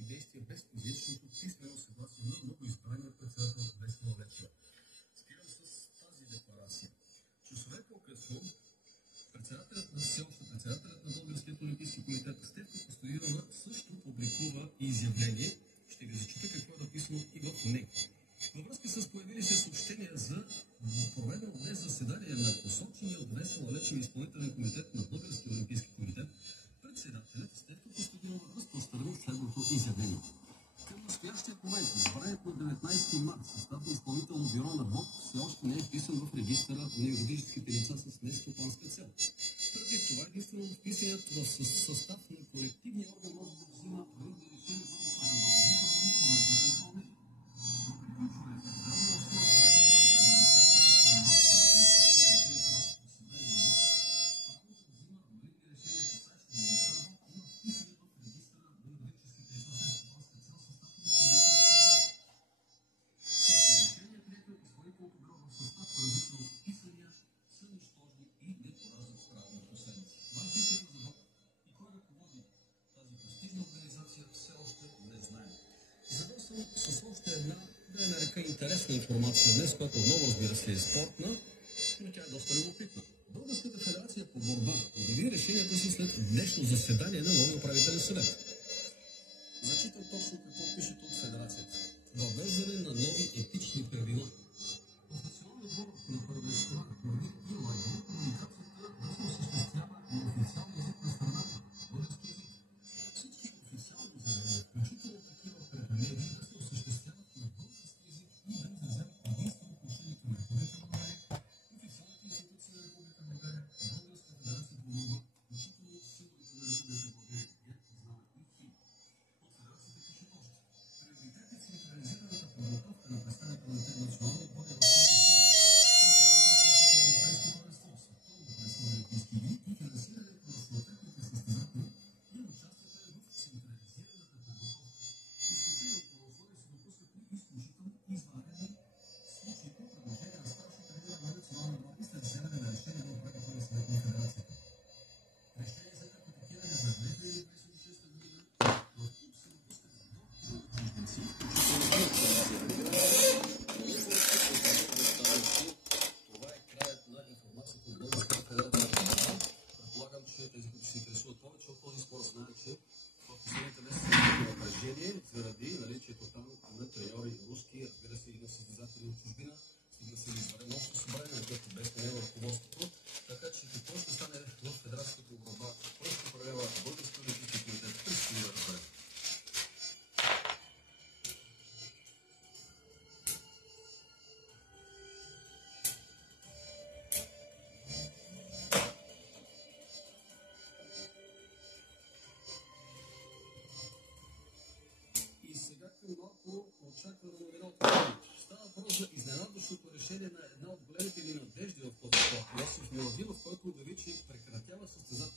всички действия без изричното писмено съгласие на новоизбрания председател Весела Лечева. Спирам с тази декларация. Часове по-късно председателят на Българският олимпийски комитет Стефка Костадинова също публикува изявление. Ще ви зачита какво е написано и в него. Във връзка с появили се съобщения за проведено днес заседание на посочения от Весела Лечева изпълнителен комитет на Българския олимпийски комитет, председателят Стефка Костадинова разпространи следното изявление. Към настоящия момент, избраният на 19 март състав на изпълнително бюро на БОК все още не е вписан в регистъра на юридическите лица с нестопанска цел. Преди това единствено вписаният в състав на колективния орган може да взима вредни решения, които са задължителни на изпълнение. С още една, да я нарека, интересна информация днес, която отново, разбира се, е спортна, но тя е доста любопитна. Българската федерация по борба обяви решението си след днешно заседание на новия управителен съвет. Зачитам точно какво пише от федерацията. Въвеждане на нови етични правила. В националния отбор на първенства турнир и лагер комуникацията да се осъществява на официалния език на страната, български език. Всички официални заявления, включително такива пред медии, да се осъществяват на български език и да изразяват единствено отношение към Република България, официалните институции на Република България, Българска федерация по борба, включително силовете на Република България, ГЕРБ, знаме и ХИМ. От федерацията пише още. Приоритетът е централизираната подготовка на представителните национални отбори в тези спорт. Европейско първенство, световно първенство на Олимпийски игри и финансирането на съответните състезатели и участието в централизираната подготовка. Изключение от това условие се допуска при изключителни извънредни случаи по предложение на старши тренер на националния отбор и след вземане на решение на управителния съвет на федерацията. Решение за акредитиране за 2026 година в клуб се допускат до чужденци, това е краят на информацията от Българската федерация. Предполагам, че тези, които се интересуват повече от този спор, знаят, че в последните месеци има напрежение заради наличието там на треньори руски, разбира се, и на състезатели от чужбина. Стигна се извънредно общо събрание, на което без не е ръководството. Така че какво ще стане в Федерацията по борба, кой ще управлява Българския олимпийски комитет, предстои да разберем. И сега към малко очаквана новина от Калинович. Става въпрос за изненадващото решение на една от големите ни надежди в този спорт, Йосиф Миладинов, който обяви, че прекратява състезателната